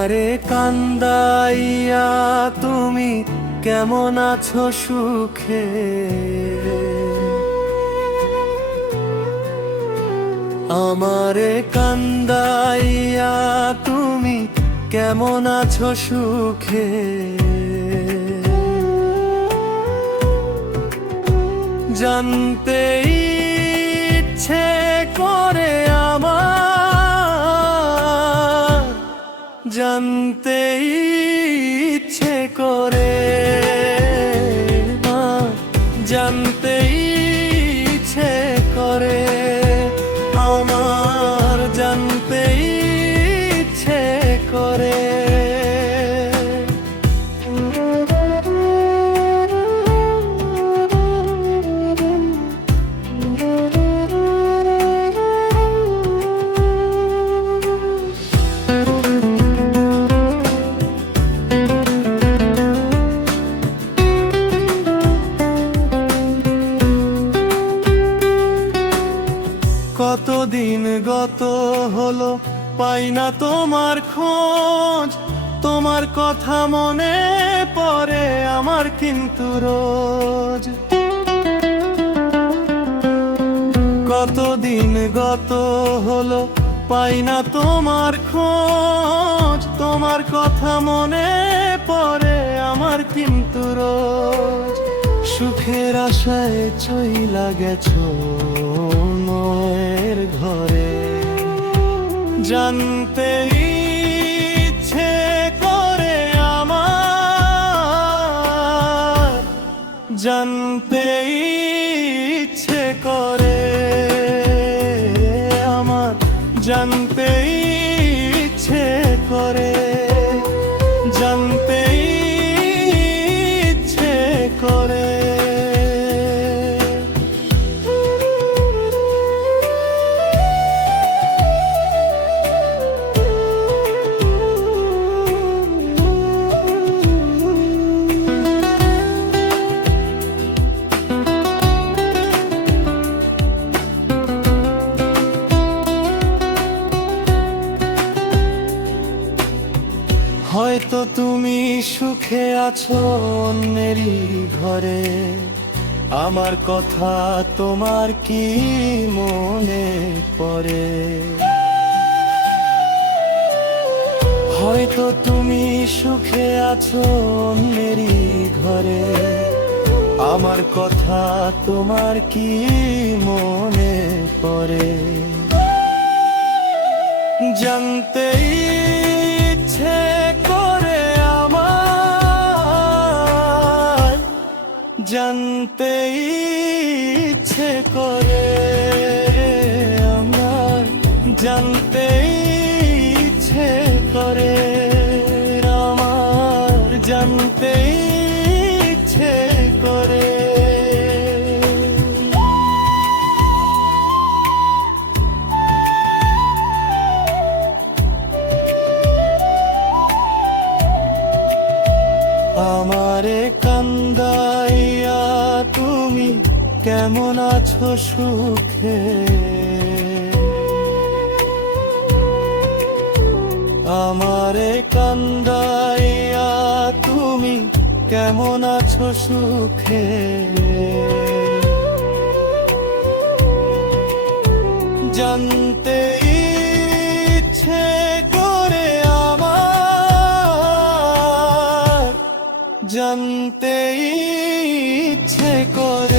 আমারে কান্দাইয়া তুমি কেমন আছো সুখে? আমারে কান্দাইয়া তুমি কেমন আছো সুখে? জানতে ইচ্ছে করে আমার, জানতে ইচ্ছে করে, জানতে ইচ্ছে করে আমার, জানতে ইচ্ছে করে। কতদিন গত হলো পাই না তোমার খোঁজ, তোমার কথা মনে পড়ে আমার কিন্তু রোজ। কতদিন গত হলো পাই না তোমার খোঁজ, তোমার কথা মনে পড়ে আমার কিন্তু রোজ। সুখের আশায় চইলা গেছো মনের ঘরে, জানতে ইচ্ছে করে আমার, জানতে ইচ্ছে করে আমার, জানতে ইচ্ছে করে, জানতে ইচ্ছে করে। হয়তো তুমি সুখে আছো অন্যেরই ঘরে, আমার কথা তোমার কি মনে পড়ে? হয়তো তুমি সুখে আছো অন্যেরই ঘরে, আমার কথা তোমার কি মনে পড়ে? জানতে ইচ্ছে করে আমার, জানতে ইচ্ছে করে আমার, জানতে ইচ্ছে করে আমার, জানতে ইচ্ছে করে। আমারে কান্দাইয়া তুমি কেমন আছো সুখে? আমারে কান্দাইয়া তুমি কেমন আছো সুখে? জানতে ইচ্ছে করে আমার, জানতে ইচ্ছে করে।